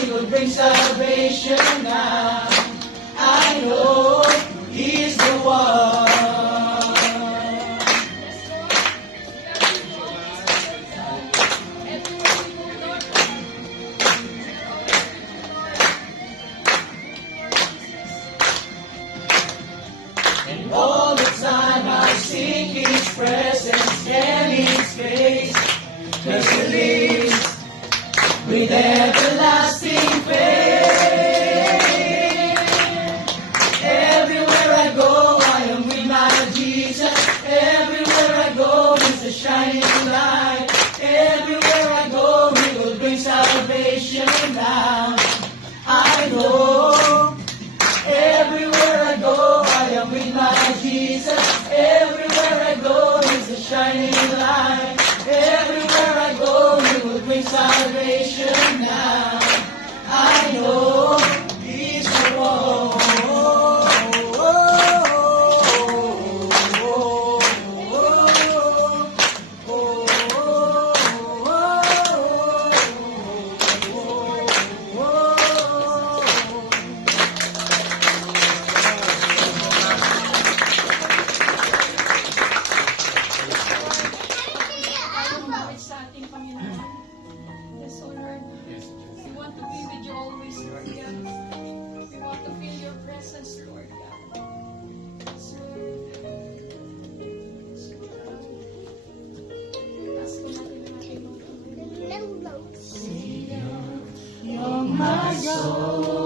He will bring salvation now. I know He's the one. And all the time I seek His presence and His face, 'cause He lives with everlasting faith. Everywhere I go, I am with my Jesus. Everywhere I go, He's a shining light. Everywhere I go, He will bring salvation now. I know. Everywhere I go, I am with my Jesus. Everywhere I go, He's a shining light. Everywhere I go, He will bring salvation now. I know He's the one. Sa ating Panginoon. Yes, O Lord. We want to be with you always, Lord God. We want to feel your presence, Lord God. So, ask ko natin ang ating mga You're my soul.